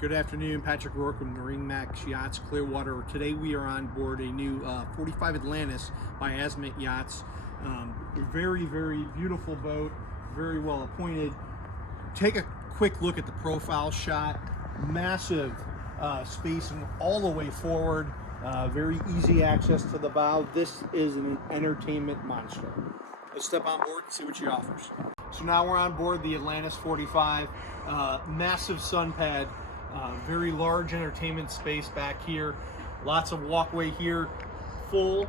Good afternoon, Patrick Rourke with MarineMax Yachts, Clearwater. Today we are on board a new 45 Atlantis by Azimut Yachts. Very, very beautiful boat, very well appointed. Take a quick look at the profile shot. Massive spacing all the way forward. Very easy access to the bow. This is an entertainment monster. Let's step on board and see what she offers. So now we're on board the Atlantis 45. Massive sun pad. Very large entertainment space back here. Lots of walkway here. Full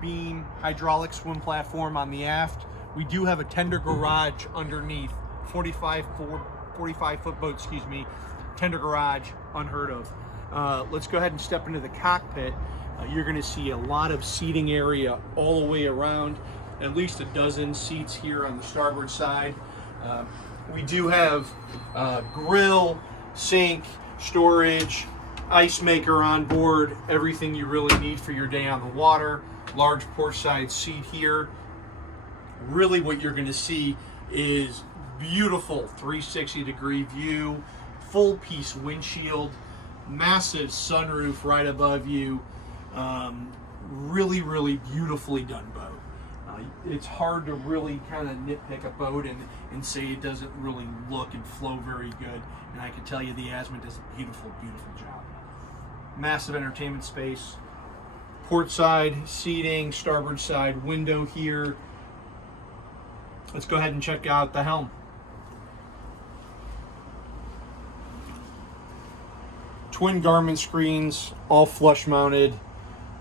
beam hydraulic swim platform on the aft. We do have a tender garage underneath. 45 foot boat, excuse me. Tender garage, unheard of. Let's go ahead and step into the cockpit. You're going to see a lot of seating area all the way around. At least a dozen seats here on the starboard side. We do have grill, sink, storage, ice maker on board, everything you really need for your day on the water. Large port side seat here. Really what you're going to see is beautiful 360-degree view, full piece windshield, massive sunroof right above you. Really, really beautifully done boat. It's hard to really kind of nitpick a boat and say it doesn't really look and flow very good. And I can tell you the Azimut does a beautiful, beautiful job. Massive entertainment space. Port side seating, starboard side window here. Let's go ahead and check out the helm. Twin Garmin screens, all flush mounted.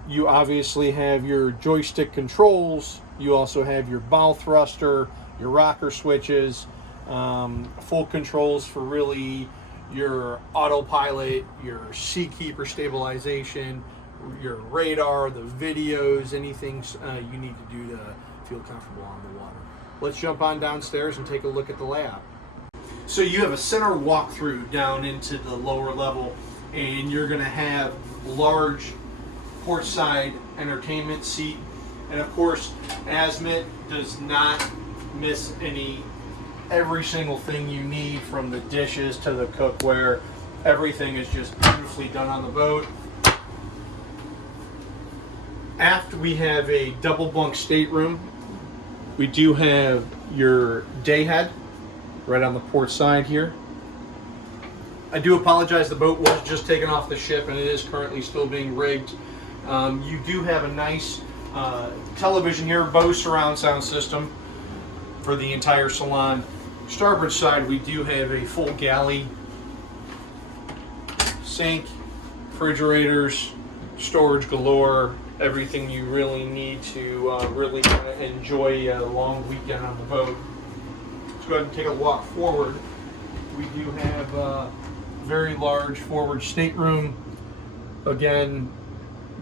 You obviously have your joystick controls. You also have your bow thruster, your rocker switches, full controls for really your autopilot, your seatkeeper stabilization, your radar, the videos, anything you need to do to feel comfortable on the water. Let's jump on downstairs and take a look at the layout. So you have a center walkthrough down into the lower level, and you're going to have large port side entertainment seat. And of course, Azimut does not miss every single thing you need, from the dishes to the cookware. Everything is just beautifully done on the boat. Aft, we have a double bunk stateroom. We do have your day head right on the port side here. I do apologize, the boat was just taken off the ship and it is currently still being rigged. You do have a nice television here, Bose surround sound system for the entire salon. Starboard side, we do have a full galley, sink, refrigerators, storage galore, everything you really need to really enjoy a long weekend on the boat. Let's go ahead and take a walk forward. We do have a very large forward stateroom. Again,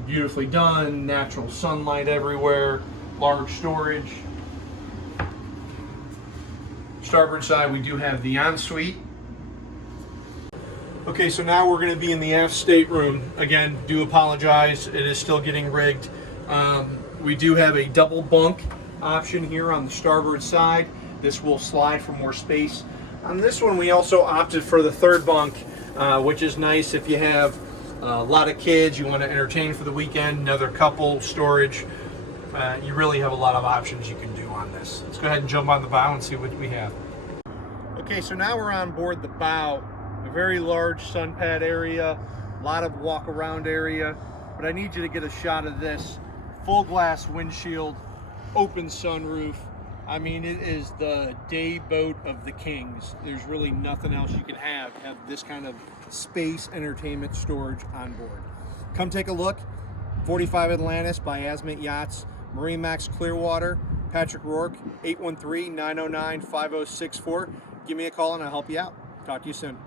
beautifully done, natural sunlight everywhere, large storage. Starboard side, we do have the ensuite. Okay, so now we're going to be in the aft stateroom. Again, do apologize, it is still getting rigged. We do have a double bunk option here on the starboard side. This will slide for more space. On this one, we also opted for the third bunk, which is nice if you have a lot of kids, you want to entertain for the weekend, another couple, storage. You really have a lot of options you can do on this. Let's go ahead and jump on the bow and see what we have. Okay, so now we're on board the bow. A very large sun pad area, a lot of walk around area, but I need you to get a shot of this. Full glass windshield, open sunroof. I mean, it is the day boat of the kings. There's really nothing else you can have this kind of space entertainment storage on board. Come take a look. 45 Atlantis by Azimut Yachts, MarineMax Clearwater. Patrick Rourke, 813-909-5064. Give me a call and I'll help you out. Talk to you soon.